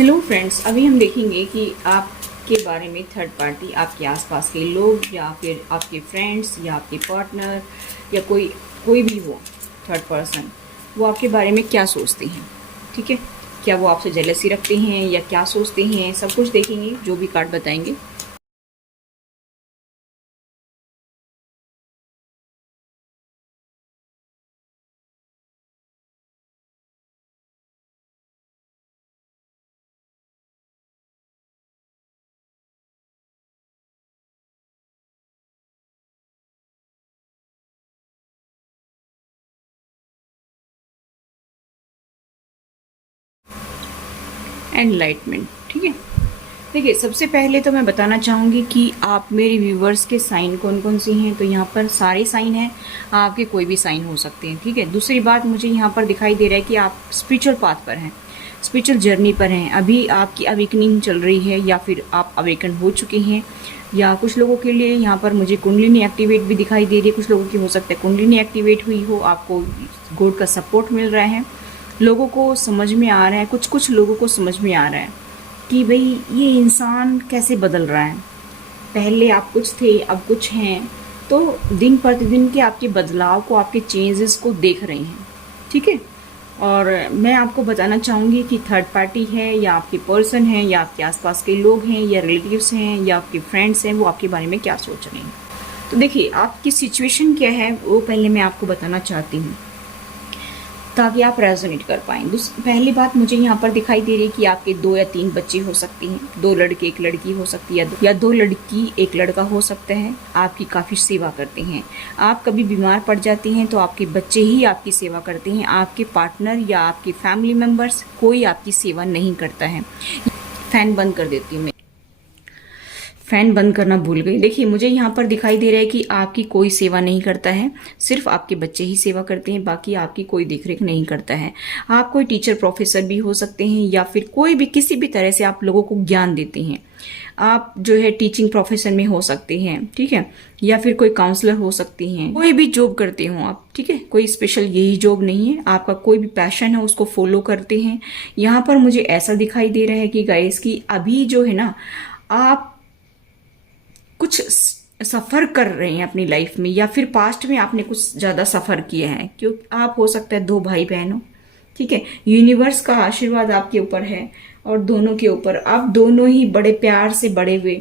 Hello friends, अभी हम देखेंगे कि आपके बारे में थर्ड पार्टी, आपके आसपास के लोग या फिर आपके फ्रेंड्स या आपके पार्टनर या कोई कोई भी हो थर्ड पर्सन, वो आपके बारे में क्या सोचते हैं। ठीक है, क्या वो आपसे जेलसी रखते हैं या क्या सोचते हैं, सब कुछ देखेंगे, जो भी कार्ड बताएंगे। एनलाइटमेंट। ठीक है, देखिए सबसे पहले तो मैं बताना चाहूँगी कि आप मेरे व्यूवर्स के साइन कौन कौन से हैं। तो यहाँ पर सारे साइन हैं, आपके कोई भी साइन हो सकते हैं। ठीक है, दूसरी बात, मुझे यहाँ पर दिखाई दे रहा है कि आप स्पिरिचुअल पाथ पर हैं, स्पिरिचुअल जर्नी पर हैं। अभी आपकी अवेकनिंग चल रही है या फिर आप अवेकन हो चुके हैं, या कुछ लोगों के लिए यहाँ पर मुझे कुंडलिनी एक्टिवेट भी दिखाई दे रही है। कुछ लोगों की हो सकता है कुंडलिनी एक्टिवेट हुई हो, आपको गॉड का सपोर्ट मिल रहा है। लोगों को समझ में आ रहा है, कुछ कुछ लोगों को समझ में आ रहा है कि भाई ये इंसान कैसे बदल रहा है। पहले आप कुछ थे, अब कुछ हैं। तो दिन प्रतिदिन के आपके बदलाव को, आपके चेंजेस को देख रहे हैं। ठीक है, और मैं आपको बताना चाहूँगी कि थर्ड पार्टी है या आपके पर्सन है या आपके आसपास के लोग हैं या रिलेटिव्स हैं या आपके फ्रेंड्स हैं, वो आपके बारे में क्या सोच रहे हैं। तो देखिए आपकी सिचुएशन क्या है वो पहले मैं आपको बताना चाहती हूँ, ताकि आप रेजोनेट कर पाएँ। पहली बात, मुझे यहाँ पर दिखाई दे रही है कि आपके 2 या 3 बच्चे हो सकती हैं, 2 लड़के 1 लड़की हो सकती है, या 2 लड़की 1 लड़का हो सकता है। आपकी काफ़ी सेवा करते हैं। आप कभी बीमार पड़ जाती हैं तो आपके बच्चे ही आपकी सेवा करते हैं, आपके पार्टनर या आपके फैमिली मेम्बर्स कोई आपकी सेवा नहीं करता है। फैन बंद कर देती हूँ मैं, फैन बंद करना भूल गई। देखिए मुझे यहाँ पर दिखाई दे रहा है कि आपकी कोई सेवा नहीं करता है, सिर्फ आपके बच्चे ही सेवा करते हैं, बाकी आपकी कोई देखरेख नहीं करता है। आप कोई टीचर प्रोफेसर भी हो सकते हैं या फिर कोई भी किसी भी तरह से आप लोगों को ज्ञान देते हैं। आप जो है टीचिंग प्रोफेशन में हो सकते हैं, ठीक है, या फिर कोई काउंसलर हो सकती हैं, कोई भी जॉब करते हो आप। ठीक है, कोई स्पेशल यही जॉब नहीं है, आपका कोई भी पैशन है उसको फॉलो करते हैं। यहाँ पर मुझे ऐसा दिखाई दे रहा है कि गाइस की अभी जो है ना, आप कुछ सफ़र कर रहे हैं अपनी लाइफ में, या फिर पास्ट में आपने कुछ ज़्यादा सफ़र किया है, क्योंकि आप हो सकता है 2 भाई बहन हो। ठीक है, यूनिवर्स का आशीर्वाद आपके ऊपर है और दोनों के ऊपर। आप दोनों ही बड़े प्यार से बड़े हुए,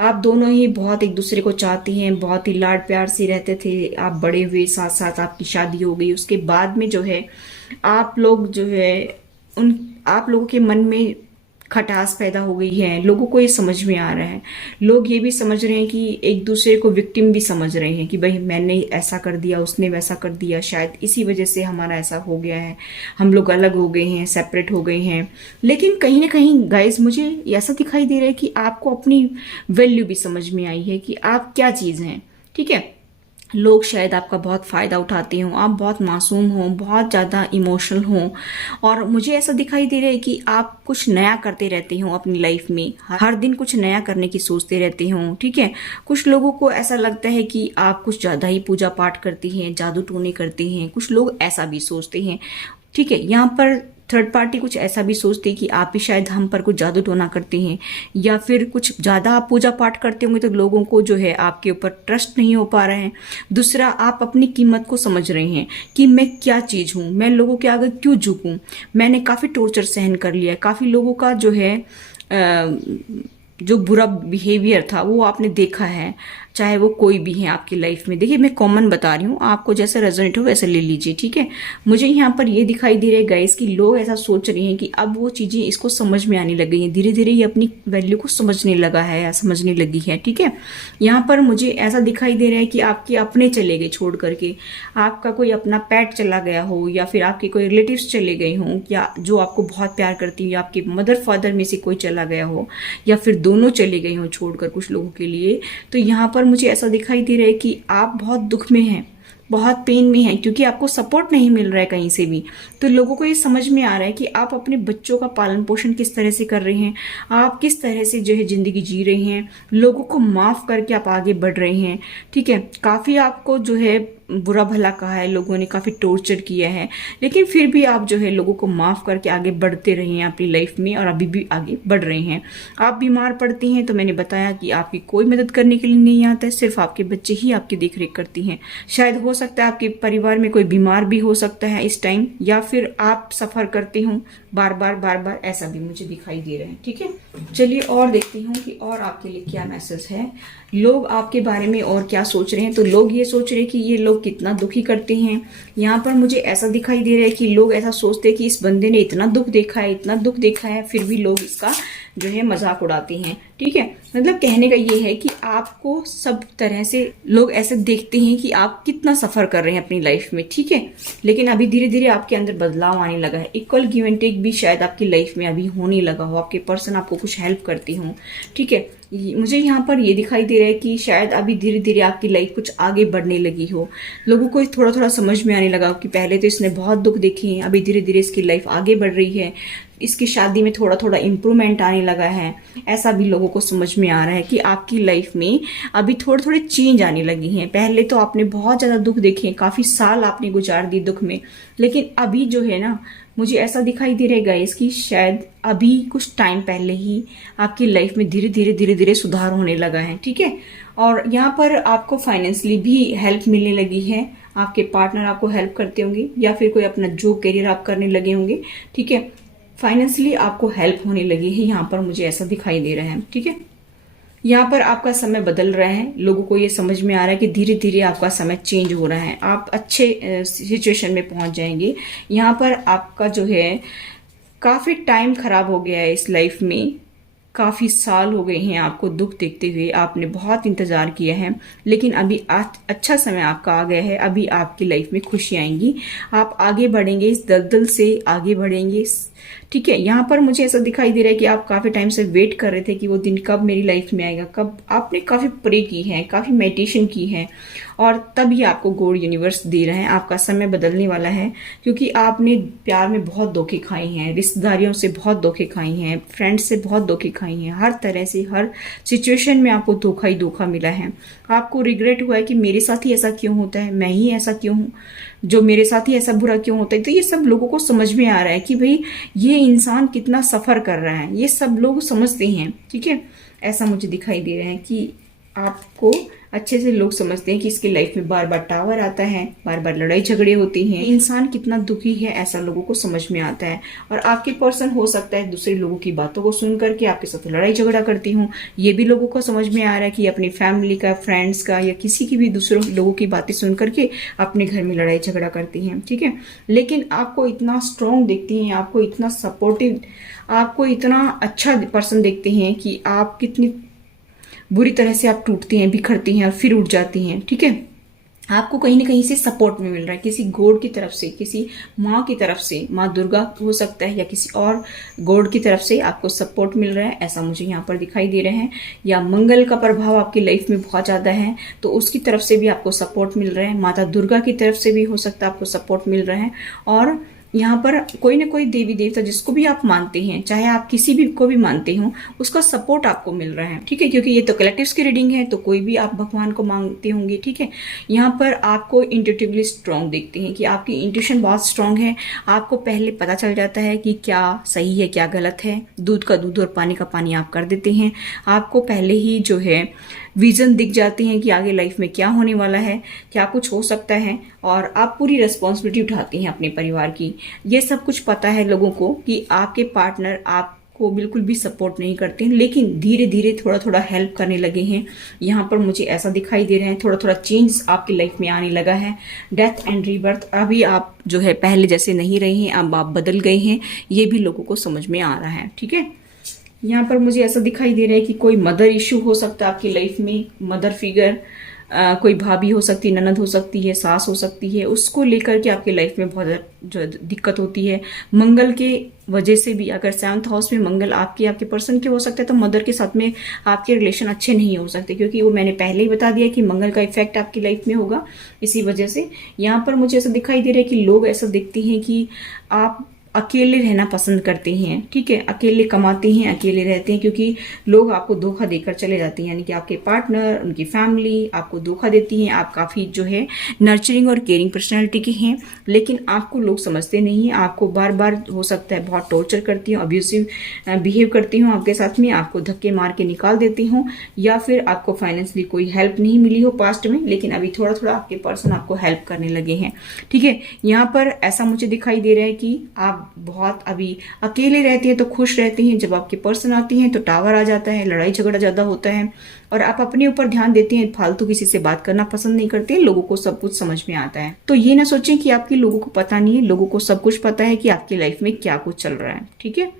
आप दोनों ही बहुत एक दूसरे को चाहती हैं, बहुत ही लाड प्यार से रहते थे। आप बड़े हुए, साथ साथ आपकी शादी हो गई। उसके बाद में जो है आप लोग जो है उन आप लोगों के मन में खटास पैदा हो गई है। लोगों को ये समझ में आ रहा है, लोग ये भी समझ रहे हैं कि एक दूसरे को विक्टिम भी समझ रहे हैं कि भाई मैंने ऐसा कर दिया, उसने वैसा कर दिया, शायद इसी वजह से हमारा ऐसा हो गया है, हम लोग अलग हो गए हैं, सेपरेट हो गए हैं। लेकिन कहीं ना कहीं गाइज मुझे ऐसा दिखाई दे रहा है कि आपको अपनी वैल्यू भी समझ में आई है कि आप क्या चीज़ हैं। ठीक है, लोग शायद आपका बहुत फ़ायदा उठाते हों, आप बहुत मासूम हों, बहुत ज़्यादा इमोशनल हों, और मुझे ऐसा दिखाई दे रहा है कि आप कुछ नया करते रहते हों अपनी लाइफ में, हर दिन कुछ नया करने की सोचते रहते हों। ठीक है, कुछ लोगों को ऐसा लगता है कि आप कुछ ज़्यादा ही पूजा पाठ करती हैं, जादू टोने करते हैं, कुछ लोग ऐसा भी सोचते हैं। ठीक है, यहाँ पर थर्ड पार्टी कुछ ऐसा भी सोचती है कि आप ही शायद हम पर कुछ जादू टोना करते हैं, या फिर कुछ ज़्यादा आप पूजा पाठ करते होंगे तो लोगों को जो है आपके ऊपर ट्रस्ट नहीं हो पा रहा है। दूसरा, आप अपनी कीमत को समझ रहे हैं कि मैं क्या चीज़ हूँ, मैं लोगों के आगे क्यों झुकूँ। मैंने काफ़ी टॉर्चर सहन कर लिया है, काफ़ी लोगों का जो है जो बुरा बिहेवियर था वो आपने देखा है, चाहे वो कोई भी है आपकी लाइफ में। देखिए मैं कॉमन बता रही हूँ, आपको जैसा रेजोनेट हो वैसा ले लीजिए। ठीक है, मुझे यहाँ पर ये दिखाई दे रहा है गाइस कि लोग ऐसा सोच रहे हैं कि अब वो चीज़ें इसको समझ में आने लग गई हैं, धीरे धीरे ये अपनी वैल्यू को समझने लगा है या समझने लगी है। ठीक है, यहाँ पर मुझे ऐसा दिखाई दे रहा है कि आपके अपने चले गए छोड़ करके, आपका कोई अपना पेट चला गया हो, या फिर आपके कोई रिलेटिव्स चले गए हों, या जो आपको बहुत प्यार करती हो, या आपके मदर फादर में से कोई चला गया हो, या फिर दोनों चले गए हों छोड़कर कुछ लोगों के लिए। तो यहाँ पर मुझे ऐसा दिखाई दे रहा है कि आप बहुत दुख में हैं, बहुत पेन में हैं, क्योंकि आपको सपोर्ट नहीं मिल रहा है कहीं से भी। तो लोगों को ये समझ में आ रहा है कि आप अपने बच्चों का पालन पोषण किस तरह से कर रहे हैं, आप किस तरह से जो है जिंदगी जी रहे हैं, लोगों को माफ करके आप आगे बढ़ रहे हैं। ठीक है, काफी आपको जो है बुरा भला कहा है, लोगों ने काफ़ी टॉर्चर किया है, लेकिन फिर भी आप जो है लोगों को माफ़ करके आगे बढ़ते रहे हैं अपनी लाइफ में और अभी भी आगे बढ़ रहे हैं। आप बीमार पड़ती हैं तो मैंने बताया कि आपकी कोई मदद करने के लिए नहीं आता है, सिर्फ आपके बच्चे ही आपकी देख रेख करती हैं। शायद हो सकता है आपके परिवार में कोई बीमार भी हो सकता है इस टाइम, या फिर आप सफ़र करते हो बार बार, ऐसा भी मुझे दिखाई दे रहा है। ठीक है, चलिए और देखती हूँ कि और आपके लिए क्या मैसेज है, लोग आपके बारे में और क्या सोच रहे हैं। तो लोग ये सोच रहे हैं कि ये लोग कितना दुखी करते हैं। यहाँ पर मुझे ऐसा दिखाई दे रहा है कि लोग ऐसा सोचते हैं कि इस बंदे ने इतना दुख देखा है, इतना दुख देखा है, फिर भी लोग इसका जो है मजाक उड़ाते हैं। ठीक है, मतलब कहने का ये है कि आपको सब तरह से लोग ऐसे देखते हैं कि आप कितना सफर कर रहे हैं अपनी लाइफ में। ठीक है, लेकिन अभी धीरे धीरे आपके अंदर बदलाव आने लगा है। इक्वल गिव एंड टेक भी शायद आपकी लाइफ में अभी होने लगा हो, आपके पर्सन आपको कुछ हेल्प करती हो। ठीक है, मुझे यहाँ पर ये दिखाई दे रहा है कि शायद अभी धीरे धीरे आपकी लाइफ कुछ आगे बढ़ने लगी हो, लोगों को थोड़ा थोड़ा समझ में आने लगा कि पहले तो इसने बहुत दुख देखे हैं, अभी धीरे धीरे इसकी लाइफ आगे बढ़ रही है, इसकी शादी में थोड़ा थोड़ा इम्प्रूवमेंट आने लगा है। ऐसा भी लोगों को समझ में आ रहा है कि आपकी लाइफ में अभी थोड़े थोड़े चेंज आने लगी हैं। पहले तो आपने बहुत ज़्यादा दुख देखे हैं, काफ़ी साल आपने गुजार दिए दुख में, लेकिन अभी जो है ना, मुझे ऐसा दिखाई दे रहा है गाइस कि शायद अभी कुछ टाइम पहले ही आपकी लाइफ में धीरे धीरे सुधार होने लगा है। ठीक है, और यहाँ पर आपको फाइनेंशियली भी हेल्प मिलने लगी है, आपके पार्टनर आपको हेल्प करते होंगे, या फिर कोई अपना जॉब करियर आप करने लगे होंगे। ठीक है, फाइनेंशियली आपको हेल्प होने लगी है, यहाँ पर मुझे ऐसा दिखाई दे रहा है। ठीक है, यहाँ पर आपका समय बदल रहा है, लोगों को ये समझ में आ रहा है कि धीरे धीरे आपका समय चेंज हो रहा है, आप अच्छे सिचुएशन में पहुंच जाएंगे। यहाँ पर आपका जो है काफ़ी टाइम खराब हो गया है इस लाइफ में, काफ़ी साल हो गए हैं आपको दुख देखते हुए, आपने बहुत इंतज़ार किया है, लेकिन अभी अच्छा समय आपका आ गया है। अभी आपकी लाइफ में खुशी आएंगी, आप आगे बढ़ेंगे, इस दलदल से आगे बढ़ेंगे। ठीक है, यहाँ पर मुझे ऐसा दिखाई दे रहा है कि आप काफ़ी टाइम से वेट कर रहे थे कि वो दिन कब मेरी लाइफ में आएगा, कब। आपने काफ़ी प्रे की है, काफ़ी मेडिटेशन की है, और तभी आपको गॉड यूनिवर्स दे रहे हैं। आपका समय बदलने वाला है, क्योंकि आपने प्यार में बहुत धोखे खाए हैं, रिश्तेदारियों से बहुत धोखे खाए हैं, फ्रेंड्स से बहुत धोखे खाए हैं, हर तरह से हर सिचुएशन में आपको धोखा ही धोखा मिला है। आपको रिग्रेट हुआ है कि मेरे साथ ही ऐसा क्यों होता है, मैं ही ऐसा क्यों हूँ, जो मेरे साथ ही ऐसा बुरा क्यों होता है। तो ये सब लोगों को समझ में आ रहा है कि भाई ये इंसान कितना सफ़र कर रहा है, ये सब लोग समझते हैं। ठीक है, ऐसा मुझे दिखाई दे रहा है कि आपको अच्छे से लोग समझते हैं कि इसकी लाइफ में बार बार टावर आता है, बार बार लड़ाई झगड़े होती हैं, इंसान कितना दुखी है ऐसा लोगों को समझ में आता है। और आपके पर्सन हो सकता है दूसरे लोगों की बातों को सुन करके आपके साथ लड़ाई झगड़ा करती हूँ, ये भी लोगों को समझ में आ रहा है कि अपनी फैमिली का, फ्रेंड्स का, या किसी की भी दूसरों लोगों की बातें सुन करके अपने घर में लड़ाई झगड़ा करती हैं। ठीक है, लेकिन आपको इतना स्ट्रॉन्ग देखती हैं, आपको इतना सपोर्टिव, आपको इतना अच्छा पर्सन देखते हैं कि आप कितनी बुरी तरह से आप टूटती हैं, बिखरती हैं और फिर उठ जाती हैं। ठीक है, आपको कहीं ना कहीं से सपोर्ट में मिल रहा है, किसी गॉड की तरफ से, किसी माँ की तरफ से, माँ दुर्गा हो सकता है, या किसी और गॉड की तरफ से आपको सपोर्ट मिल रहा है, ऐसा मुझे यहाँ पर दिखाई दे रहा है। या मंगल का प्रभाव आपकी लाइफ में बहुत ज़्यादा है, तो उसकी तरफ से भी आपको सपोर्ट मिल रहा है, माता दुर्गा की तरफ से भी हो सकता है आपको सपोर्ट मिल रहा है। और यहाँ पर कोई ना कोई देवी देवता जिसको भी आप मानते हैं, चाहे आप किसी भी को भी मानते हो, उसका सपोर्ट आपको मिल रहा है। ठीक है, क्योंकि ये तो कलेक्टिव्स की रीडिंग है, तो कोई भी आप भगवान को मांगते होंगे। ठीक है, यहाँ पर आपको इंट्यूटिवली स्ट्रांग देखते हैं कि आपकी इंट्यूशन बहुत स्ट्रांग है, आपको पहले पता चल जाता है कि क्या सही है क्या गलत है, दूध का दूध और पानी का पानी आप कर देते हैं। आपको पहले ही जो है विजन दिख जाती हैं कि आगे लाइफ में क्या होने वाला है, क्या कुछ हो सकता है, और आप पूरी रिस्पॉन्सिबिलिटी उठाती हैं अपने परिवार की। ये सब कुछ पता है लोगों को कि आपके पार्टनर आपको बिल्कुल भी सपोर्ट नहीं करते, लेकिन धीरे धीरे थोड़ा थोड़ा हेल्प करने लगे हैं। यहाँ पर मुझे ऐसा दिखाई दे रहा है, थोड़ा थोड़ा चेंज आपकी लाइफ में आने लगा है। डेथ एंड रीबर्थ, अभी आप जो है पहले जैसे नहीं रहे हैं, अब आप बदल गए हैं, ये भी लोगों को समझ में आ रहा है। ठीक है, यहाँ पर मुझे ऐसा दिखाई दे रहा है कि कोई मदर इशू हो सकता है आपकी लाइफ में, मदर फिगर, कोई भाभी हो सकती है, ननद हो सकती है, सास हो सकती है, उसको लेकर के आपकी लाइफ में बहुत जो दिक्कत होती है। मंगल के वजह से भी, अगर 7th हाउस में मंगल आपके पर्सन के हो सकता है, तो मदर के साथ में आपके रिलेशन अच्छे नहीं हो सकते, क्योंकि वो मैंने पहले ही बता दिया कि मंगल का इफेक्ट आपकी लाइफ में होगा। इसी वजह से यहाँ पर मुझे ऐसा दिखाई दे रहा है कि लोग ऐसा देखते हैं कि आप अकेले रहना पसंद करते हैं, ठीक है, अकेले कमाते हैं, अकेले रहते हैं, क्योंकि लोग आपको धोखा देकर चले जाते हैं, यानी कि आपके पार्टनर, उनकी फैमिली आपको धोखा देती हैं। आप काफ़ी जो है नर्चरिंग और केयरिंग पर्सनैलिटी के हैं, लेकिन आपको लोग समझते नहीं हैं। आपको बार बार हो सकता है बहुत टॉर्चर करती हूँ, अब्यूसिव बिहेव करती हूँ आपके साथ में, आपको धक्के मार के निकाल देती हूँ, या फिर आपको फाइनेंशियली कोई हेल्प नहीं मिली हो पास्ट में, लेकिन अभी थोड़ा थोड़ा आपके पर्सन आपको हेल्प करने लगे हैं, ठीक है। यहाँ पर ऐसा मुझे दिखाई दे रहा है कि आप बहुत अभी अकेले रहते हैं तो खुश रहते हैं, जब आपके पर्सन आते हैं तो टावर आ जाता है, लड़ाई झगड़ा ज़्यादा होता है, और आप अपने ऊपर ध्यान देते हैं, फालतू किसी से बात करना पसंद नहीं करते हैं, लोगों को सब कुछ समझ में आता है। तो ये ना सोचें कि आपके लोगों को पता नहीं है, लोगों को सब कुछ पता है कि आपकी लाइफ में क्या कुछ चल रहा है, ठीक है।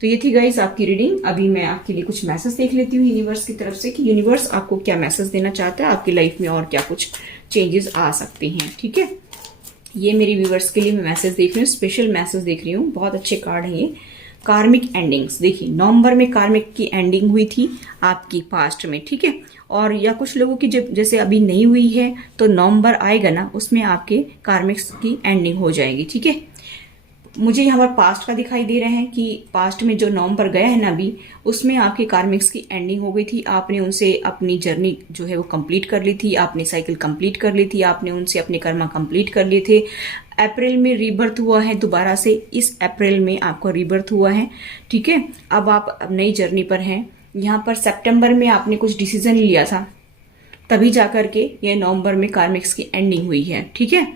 तो ये थी गाइस आपकी रीडिंग। अभी मैं आपके लिए कुछ मैसेज देख लेती हूँ यूनिवर्स की तरफ से कि यूनिवर्स आपको क्या मैसेज देना चाहता है, आपकी लाइफ में और क्या कुछ चेंजेस आ सकते हैं, ठीक है। ये मेरे व्यूवर्स के लिए मैं मैसेज देख रही हूँ, स्पेशल मैसेज देख रही हूँ, बहुत अच्छे कार्ड हैं ये। कार्मिक एंडिंग्स, देखिए नवंबर में कार्मिक की एंडिंग हुई थी आपकी पास्ट में, ठीक है, और या कुछ लोगों की जब जैसे अभी नहीं हुई है तो नवंबर आएगा ना, उसमें आपके कार्मिक्स की एंडिंग हो जाएगी, ठीक है। मुझे यहाँ पर पास्ट का दिखाई दे रहा है कि पास्ट में जो नवंबर गया है ना अभी, उसमें आपके कार्मिक्स की एंडिंग हो गई थी। आपने उनसे अपनी जर्नी जो है वो कंप्लीट कर ली थी, आपने साइकिल कंप्लीट कर ली थी, आपने उनसे अपने कर्मा कंप्लीट कर लिए थे। अप्रैल में रीबर्थ हुआ है दोबारा से, इस अप्रैल में आपका रीबर्थ हुआ है, ठीक है। अब आप नई जर्नी पर हैं। यहाँ पर सितंबर में आपने कुछ डिसीजन लिया था, तभी जाकर के ये नवंबर में कार्मिक्स की एंडिंग हुई है, ठीक है।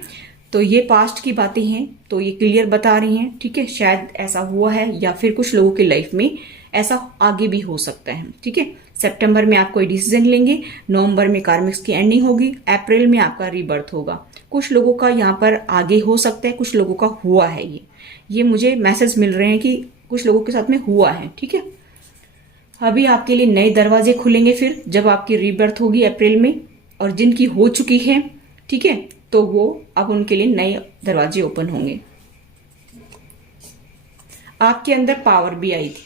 तो ये पास्ट की बातें हैं, तो ये क्लियर बता रही हैं, ठीक है। शायद ऐसा हुआ है, या फिर कुछ लोगों की लाइफ में ऐसा आगे भी हो सकता है, ठीक है। सितंबर में आप कोई डिसीजन लेंगे, नवंबर में कार्मिक्स की एंडिंग होगी, अप्रैल में आपका रीबर्थ होगा। कुछ लोगों का यहाँ पर आगे हो सकता है, कुछ लोगों का हुआ है। ये मुझे मैसेज मिल रहे हैं कि कुछ लोगों के साथ में हुआ है, ठीक है। अभी आपके लिए नए दरवाजे खुलेंगे फिर जब आपकी रीबर्थ होगी अप्रैल में, और जिनकी हो चुकी है, ठीक है, तो वो अब उनके लिए नए दरवाजे ओपन होंगे। आपके अंदर पावर भी आई थी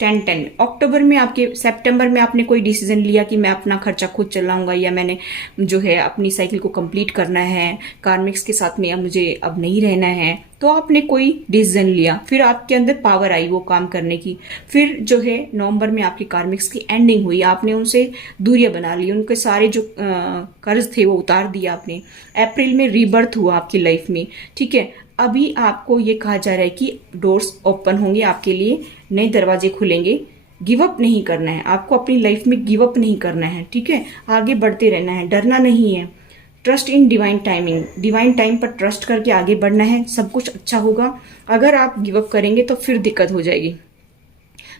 10-10 अक्टूबर में। आपके सितंबर में आपने कोई डिसीजन लिया कि मैं अपना खर्चा खुद चलाऊंगा, या मैंने जो है अपनी साइकिल को कंप्लीट करना है, कार्मिक्स के साथ में अब मुझे अब नहीं रहना है, तो आपने कोई डिसीजन लिया, फिर आपके अंदर पावर आई वो काम करने की। फिर जो है नवंबर में आपकी कार्मिक्स की एंडिंग हुई, आपने उनसे दूरियां बना ली, उनके सारे जो कर्ज थे वो उतार दिया आपने। अप्रैल में रीबर्थ हुआ आपकी लाइफ में, ठीक है। अभी आपको ये कहा जा रहा है कि डोर्स ओपन होंगे आपके लिए, नए दरवाजे खुलेंगे। गिव अप नहीं करना है आपको, अपनी लाइफ में गिव अप नहीं करना है, ठीक है। आगे बढ़ते रहना है, डरना नहीं है। Trust in divine timing, divine time पर ट्रस्ट करके आगे बढ़ना है, सब कुछ अच्छा होगा। अगर आप गिव अप करेंगे तो फिर दिक्कत हो जाएगी।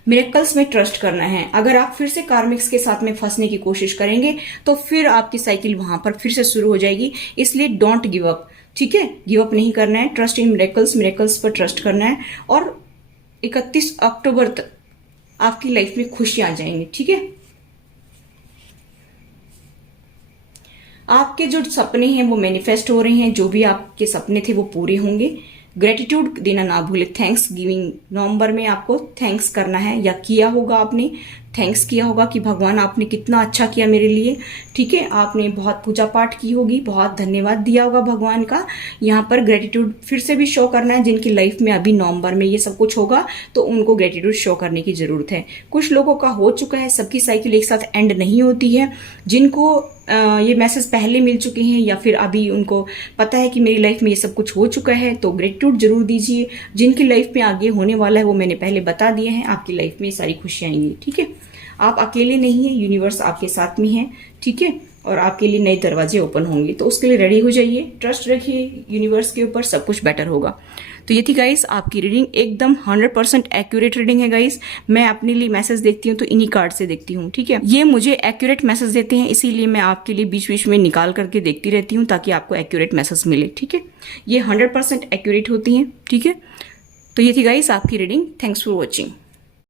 मिरेकल्स में ट्रस्ट करना है। अगर आप फिर से कार्मिक्स के साथ में फंसने की कोशिश करेंगे तो फिर आपकी साइकिल वहां पर फिर से शुरू हो जाएगी, इसलिए डोंट गिव अप, ठीक है। गिव अप नहीं करना है, ट्रस्ट इन मिरेकल्स, मिरेकल्स पर ट्रस्ट करना है, और 31 अक्टूबर तक आपकी लाइफ में खुशियां आ जाएंगी, ठीक है। आपके जो सपने हैं वो मैनिफेस्ट हो रहे हैं, जो भी आपके सपने थे वो पूरे होंगे। ग्रेटिट्यूड देना ना भूले, थैंक्स गिविंग। नवंबर में आपको थैंक्स करना है, या किया होगा आपने, थैंक्स किया होगा कि भगवान आपने कितना अच्छा किया मेरे लिए, ठीक है। आपने बहुत पूजा पाठ की होगी, बहुत धन्यवाद दिया होगा भगवान का। यहाँ पर ग्रेटिट्यूड फिर से भी शो करना है। जिनकी लाइफ में अभी नवंबर में ये सब कुछ होगा तो उनको ग्रेटिट्यूड शो करने की जरूरत है। कुछ लोगों का हो चुका है, सबकी साइकिल एक साथ एंड नहीं होती है। जिनको ये मैसेज पहले मिल चुके हैं, या फिर अभी उनको पता है कि मेरी लाइफ में ये सब कुछ हो चुका है, तो ग्रेटिट्यूड जरूर दीजिए। जिनकी लाइफ में आगे होने वाला है वो मैंने पहले बता दिए हैं, आपकी लाइफ में सारी खुशियां आएंगी, ठीक है। आप अकेले नहीं है, यूनिवर्स आपके साथ में है, ठीक है, और आपके लिए नए दरवाजे ओपन होंगे, तो उसके लिए रेडी हो जाइए, ट्रस्ट रखिए यूनिवर्स के ऊपर, सब कुछ बेटर होगा। तो ये थी गाइस आपकी रीडिंग, एकदम 100% एक्यूरेट रीडिंग है गाइस। मैं अपने लिए मैसेज देखती हूँ तो इन्हीं कार्ड से देखती हूँ, ठीक है। ये मुझे एक्यूरेट मैसेज देते हैं, इसीलिए मैं आपके लिए बीच बीच में निकाल करके देखती रहती हूँ ताकि आपको एक्यूरेट मैसेज मिले, ठीक है। ये 100% एक्यूरेट होती हैं, ठीक है। तो ये थी गाइस आपकी रीडिंग। Thanks for watching.